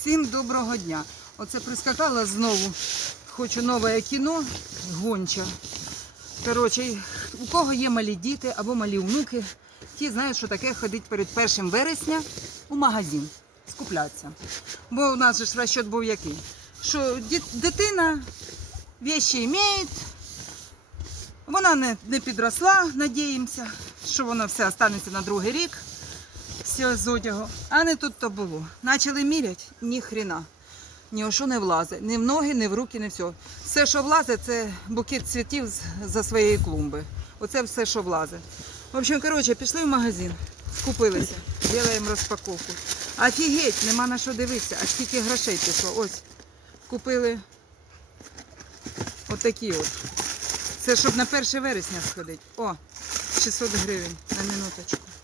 Всім доброго дня. Оце прискакала знову. Хочу нове кіно гонча. Коротше, у кого є малі діти або малі внуки, ті знають, що таке ходить перед 1 вересня у магазин, скуплятися. Бо у нас же ж розчет був який. Що дитина вещи має, вона не, не підросла, надіємося, що воно все останеться на другий рік все з одягу. А не тут то було. Начали міряти, ні хрена. Ні о що не влазить. Ні в ноги, ні в руки, ні все. Все, що влазить, це букет цвітів за своєї клумби. Оце все, що влазить. В общем, коротше, пішли в магазин, скупилися, робимо розпаковку. Офігеть, нема на що дивитися, а скільки грошей пішло. Ось. Купили отакі от. Це щоб на 1 вересня сходити. О, 600 гривень на минуточку.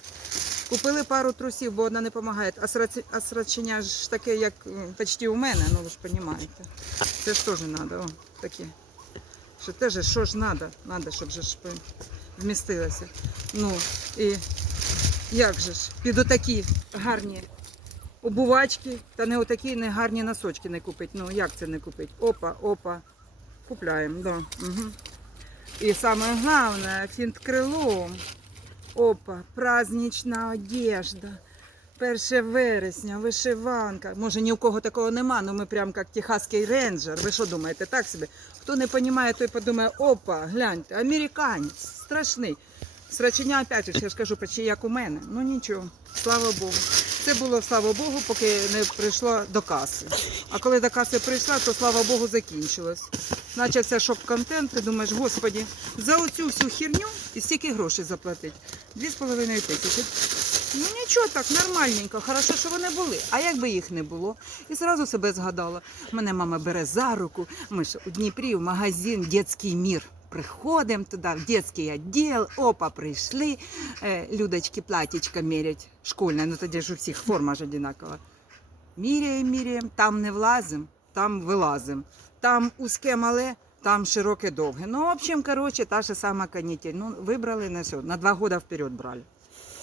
Купили пару трусів, бо одна не допомагає. А срачення ж таке, як почти у мене, ну ви ж розумієте. Це ж теж треба, о, таке. Що теж, що ж треба? Треба, щоб же ж вмістилося. Ну, і як же ж, під отакі гарні обувачки, та не отакі не гарні носочки не купить. Ну, як це не купить? Опа, опа. Купляємо, да. Угу. І саме головне, фінт крилом. Опа, празднична одежда. 1 вересня, вишиванка. Може, ні у кого такого нема, але ми прям як техаський рейнджер. Ви що думаєте, так собі? Хто не розуміє, той подумає, опа, гляньте, американець, страшний. Срачення, опять же, я ж кажу, почти як у мене. Ну нічого, слава Богу. Це було, слава Богу, поки не прийшло до каси. А коли до каси прийшла, то слава Богу закінчилось. Начався шок-контент, ти думаєш, господі, за оцю всю херню і стільки грошей заплатить. Дві з половиною тисячі. Ну нічого так, нормальненько, хорошо, що вони були. А якби їх не було? І зразу себе згадала. Мене мама бере за руку. Ми ж у Дніпрі в магазин Дітський мір. Приходимо туди, в дитячий відділ, опа, прийшли. Е, Людочки платічка мірять школьне, ну тоді ж у всіх форма ж одинакова. Міряємо, міряємо, там не влазимо, там вилазимо. Там узке мале, там широке довге. Ну, в общем, короче, та же сама канитель. Ну, вибрали на все. На два года вперед брали.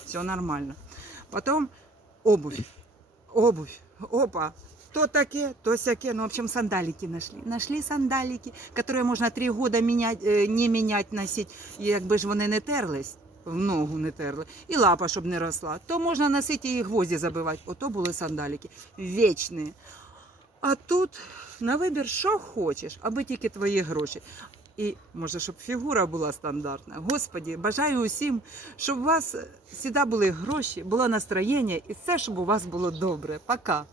Все нормально. Потом обувь. Обувь. Опа. То таке, то сяке. Ну, в общем, сандалики нашли. Нашли сандалики, которые можно три года менять, э, не менять, носить. І якби ж вони не терлись, в ногу не терли, і лапа, щоб не росла, то можна носити і гвозді забивати. Ото були сандалики. Вічні. А тут на вибір, що хочеш, аби тільки твої гроші. І може, щоб фігура була стандартна. Господі, бажаю усім, щоб у вас завжди були гроші, було настроєння і все, щоб у вас було добре. Пока.